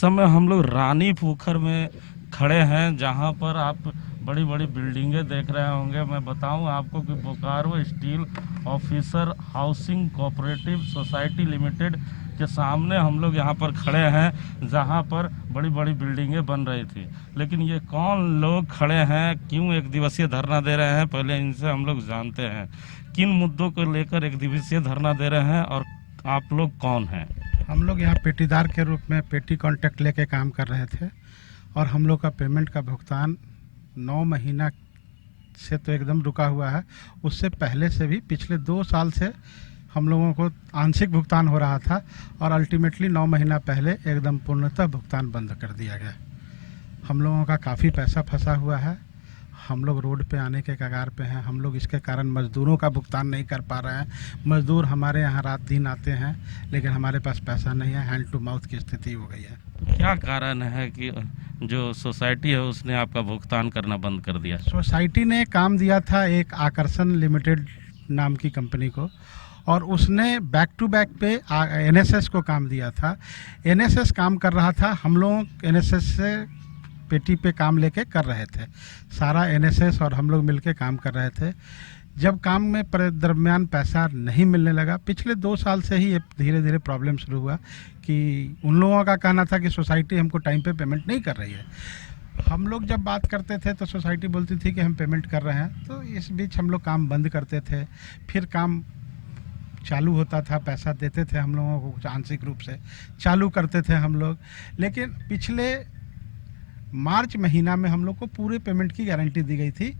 समय हम लोग रानी पोखर में खड़े हैं, जहां पर आप बड़ी बड़ी बिल्डिंगें देख रहे होंगे। मैं बताऊं आपको कि Bokaro steel officer housing cooperative society limited के सामने हम लोग यहाँ पर खड़े हैं, जहां पर बड़ी बड़ी बिल्डिंगें बन रही थी। लेकिन ये कौन लोग खड़े हैं, क्यों एक दिवसीय धरना दे रहे हैं, पहले इनसे हम लोग जानते हैं। किन मुद्दों को लेकर एक दिवसीय धरना दे रहे हैं और आप लोग कौन हैं? हम लोग यहाँ पेटीदार के रूप में पेटी कॉन्ट्रैक्ट लेके काम कर रहे थे और हम लोग का पेमेंट का भुगतान 9 महीना से तो एकदम रुका हुआ है। उससे पहले से भी पिछले 2 साल से हम लोगों को आंशिक भुगतान हो रहा था और अल्टीमेटली 9 महीना पहले एकदम पूर्णतः भुगतान बंद कर दिया गया। हम लोगों का काफ़ी पैसा फंसा हुआ है। हम लोग रोड पे आने के कगार पे हैं। हम लोग इसके कारण मज़दूरों का भुगतान नहीं कर पा रहे हैं। मज़दूर हमारे यहाँ रात दिन आते हैं, लेकिन हमारे पास पैसा नहीं है। हैंड टू माउथ की स्थिति हो गई है। क्या कारण है कि जो सोसाइटी है उसने आपका भुगतान करना बंद कर दिया? सोसाइटी ने काम दिया था एक आकर्षण लिमिटेड नाम की कंपनी को, और उसने बैक टू बैक पे एनएसएस को काम दिया था। एनएसएस काम कर रहा था, हम लोग एनएसएस से पेटी पे काम लेके कर रहे थे। सारा एनएसएस और हम लोग मिलके काम कर रहे थे। जब काम में दरमियान पैसा नहीं मिलने लगा, पिछले 2 साल से ही ये धीरे धीरे प्रॉब्लम शुरू हुआ कि उन लोगों का कहना था कि सोसाइटी हमको टाइम पे पेमेंट नहीं कर रही है। हम लोग जब बात करते थे तो सोसाइटी बोलती थी कि हम पेमेंट कर रहे हैं। तो इस बीच हम लोग काम बंद करते थे, फिर काम चालू होता था, पैसा देते थे हम लोगों को आंशिक रूप से, चालू करते थे हम लोग। लेकिन पिछले मार्च महीना में हम लोग को पूरे पेमेंट की गारंटी दी गई थी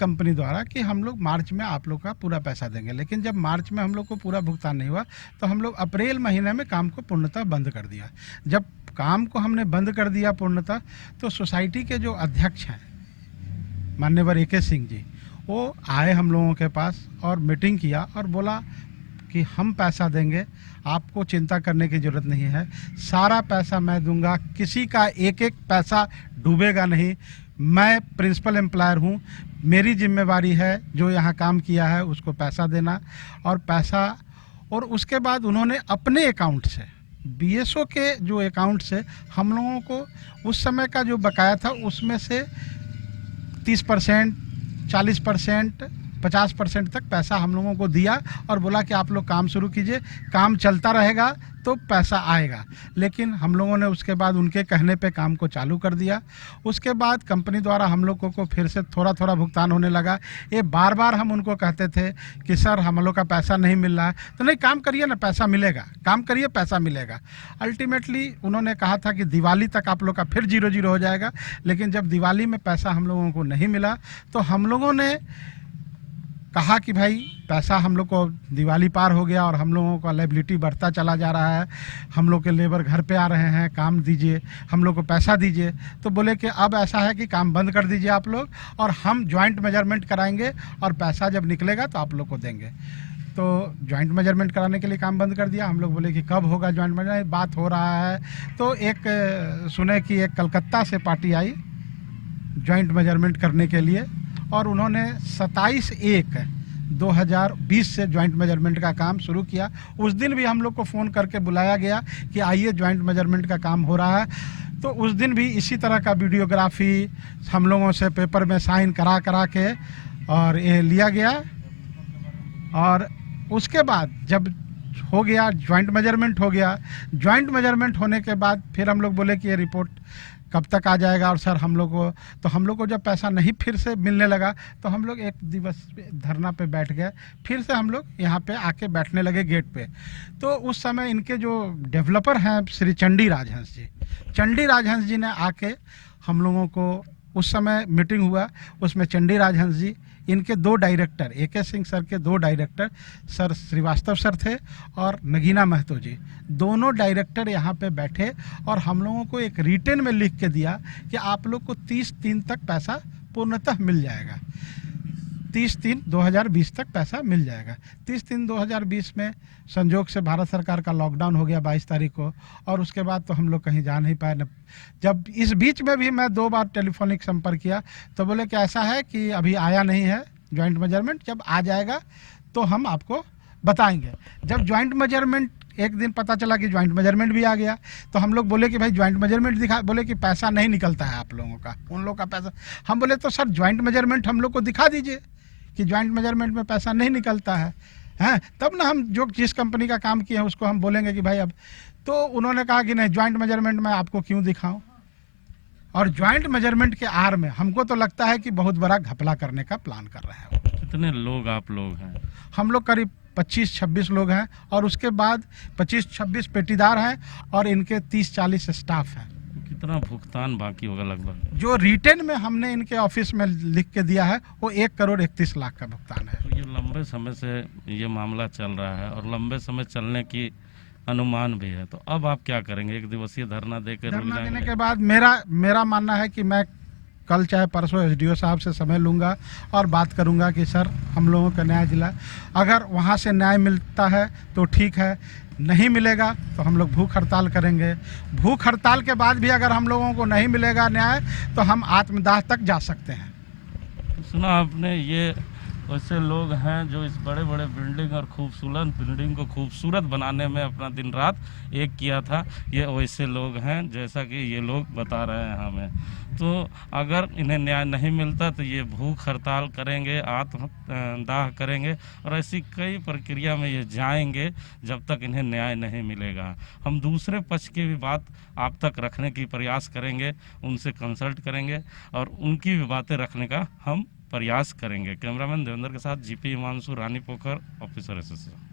कंपनी द्वारा कि हम लोग मार्च में आप लोग का पूरा पैसा देंगे। लेकिन जब मार्च में हम लोग को पूरा भुगतान नहीं हुआ तो हम लोग अप्रैल महीने में काम को पूर्णतः बंद कर दिया। जब काम को हमने बंद कर दिया पूर्णतः, तो सोसाइटी के जो अध्यक्ष हैं माननीय AK सिंह जी, वो आए हम लोगों के पास और मीटिंग किया और बोला कि हम पैसा देंगे, आपको चिंता करने की ज़रूरत नहीं है, सारा पैसा मैं दूंगा, किसी का एक एक पैसा डूबेगा नहीं। मैं प्रिंसिपल एम्प्लॉयर हूँ, मेरी जिम्मेवारी है जो यहाँ काम किया है उसको पैसा देना। और उसके बाद उन्होंने अपने अकाउंट से, BSO के जो अकाउंट से हम लोगों को उस समय का जो बकाया था उसमें से 30%, 40%, 50% तक पैसा हम लोगों को दिया और बोला कि आप लोग काम शुरू कीजिए, काम चलता रहेगा तो पैसा आएगा। लेकिन हम लोगों ने उसके बाद उनके कहने पे काम को चालू कर दिया। उसके बाद कंपनी द्वारा हम लोगों को फिर से थोड़ा थोड़ा भुगतान होने लगा। ये बार बार हम उनको कहते थे कि सर हम लोग का पैसा नहीं मिल रहा है, तो नहीं काम करिए ना, पैसा मिलेगा, काम करिए पैसा मिलेगा। अल्टीमेटली उन्होंने कहा था कि दिवाली तक आप लोग का फिर 0-0 हो जाएगा। लेकिन जब दिवाली में पैसा हम लोगों को नहीं मिला तो हम लोगों ने कहा कि भाई पैसा हम लोग को, दिवाली पार हो गया और हम लोगों का लायबिलिटी बढ़ता चला जा रहा है, हम लोग के लेबर घर पे आ रहे हैं, काम दीजिए, हम लोग को पैसा दीजिए। तो बोले कि अब ऐसा है कि काम बंद कर दीजिए आप लोग और हम जॉइंट मेजरमेंट कराएंगे और पैसा जब निकलेगा तो आप लोग को देंगे। तो जॉइंट मेजरमेंट कराने के लिए काम बंद कर दिया। हम लोग बोले कि कब होगा जॉइंट मेजरमेंट, बात हो रहा है। तो एक सुने कि एक कलकत्ता से पार्टी आई जॉइंट मेजरमेंट करने के लिए और उन्होंने 27/1/2020 से जॉइंट मेजरमेंट का काम शुरू किया। उस दिन भी हम लोग को फ़ोन करके बुलाया गया कि आइए जॉइंट मेजरमेंट का काम हो रहा है। तो उस दिन भी इसी तरह का वीडियोग्राफी हम लोगों से पेपर में साइन करा के और ये लिया गया। और उसके बाद जब हो गया जॉइंट मेजरमेंट हो गया, जॉइंट मेजरमेंट होने के बाद फिर हम लोग बोले कि ये रिपोर्ट कब तक आ जाएगा। और सर हम लोग को जब पैसा नहीं फिर से मिलने लगा तो हम लोग एक दिवस धरना पे बैठ गए। फिर से हम लोग यहाँ पे आके बैठने लगे गेट पे। तो उस समय इनके जो डेवलपर हैं श्री चंडी राजहंस जी ने आके हम लोगों को, उस समय मीटिंग हुआ उसमें चंडी राजहंस जी, इनके 2 डायरेक्टर, AK सिंह सर के 2 डायरेक्टर सर श्रीवास्तव सर थे और नगीना महतो जी, दोनों डायरेक्टर यहाँ पे बैठे और हम लोगों को एक रिटन में लिख के दिया कि आप लोग को 30/3 तक पैसा पूर्णतः मिल जाएगा। 30/3/2020 तक पैसा मिल जाएगा। 30/3/2020 में संजोग से भारत सरकार का लॉकडाउन हो गया 22 तारीख को और उसके बाद तो हम लोग कहीं जा नहीं पाए। जब इस बीच में भी मैं 2 बार टेलीफोनिक संपर्क किया तो बोले कि ऐसा है कि अभी आया नहीं है जॉइंट मेजरमेंट, जब आ जाएगा तो हम आपको बताएंगे। जब जॉइंट मेजरमेंट एक दिन पता चला कि ज्वाइंट मेजरमेंट भी आ गया। तो हम लोग बोले कि भाई ज्वाइंट मेजरमेंट दिखा, बोले कि पैसा नहीं निकलता है आप लोगों का, उन लोग का पैसा। हम बोले तो सर ज्वाइंट मेजरमेंट हम लोग को दिखा दीजिए कि ज्वाइंट मेजरमेंट में पैसा नहीं निकलता है, हैं, तब ना हम जो जिस कंपनी का काम किए हैं उसको हम बोलेंगे कि भाई अब। तो उन्होंने कहा कि नहीं, ज्वाइंट मेजरमेंट में आपको क्यों दिखाऊं। और ज्वाइंट मेजरमेंट के आड़ में हमको तो लगता है कि बहुत बड़ा घपला करने का प्लान कर रहे हैं। कितने लोग आप लोग हैं? हम लोग करीब 25-26 लोग हैं, और उसके बाद 25-26 पेटीदार हैं, और इनके 30-40 स्टाफ हैं। कितना भुगतान बाकी होगा लगभग? जो रिटेन में हमने इनके ऑफिस में लिख के दिया है वो 1,31,00,000 का भुगतान है। तो ये लंबे समय से ये मामला चल रहा है और लंबे समय चलने की अनुमान भी है, तो अब आप क्या करेंगे? एक दिवसीय धरना देकर रुक धरना देने जाएंगे? के बाद मेरा मानना है कि मैं कल चाहे परसों एसडीओ साहब से समय लूँगा और बात करूँगा कि सर हम लोगों का न्याय दिला। अगर वहाँ से न्याय मिलता है तो ठीक है, नहीं मिलेगा तो हम लोग भूख हड़ताल करेंगे। भूख हड़ताल के बाद भी अगर हम लोगों को नहीं मिलेगा न्याय तो हम आत्मदाह तक जा सकते हैं। सुना आपने, ये वैसे लोग हैं जो इस बड़े बड़े बिल्डिंग और खूबसूरत बिल्डिंग को खूबसूरत बनाने में अपना दिन रात एक किया था। ये वैसे लोग हैं जैसा कि ये लोग बता रहे हैं हमें। तो अगर इन्हें न्याय नहीं मिलता तो ये भूख हड़ताल करेंगे, आत्मदाह करेंगे, और ऐसी कई प्रक्रिया में ये जाएंगे जब तक इन्हें न्याय नहीं मिलेगा। हम दूसरे पक्ष की भी बात आप तक रखने की प्रयास करेंगे, उनसे कंसल्ट करेंगे और उनकी भी बातें रखने का हम प्रयास करेंगे। कैमरामैन देवेंद्र के साथ जीपी हिमांशु, रानी पोखर, ऑफिसर एसोसिएशन।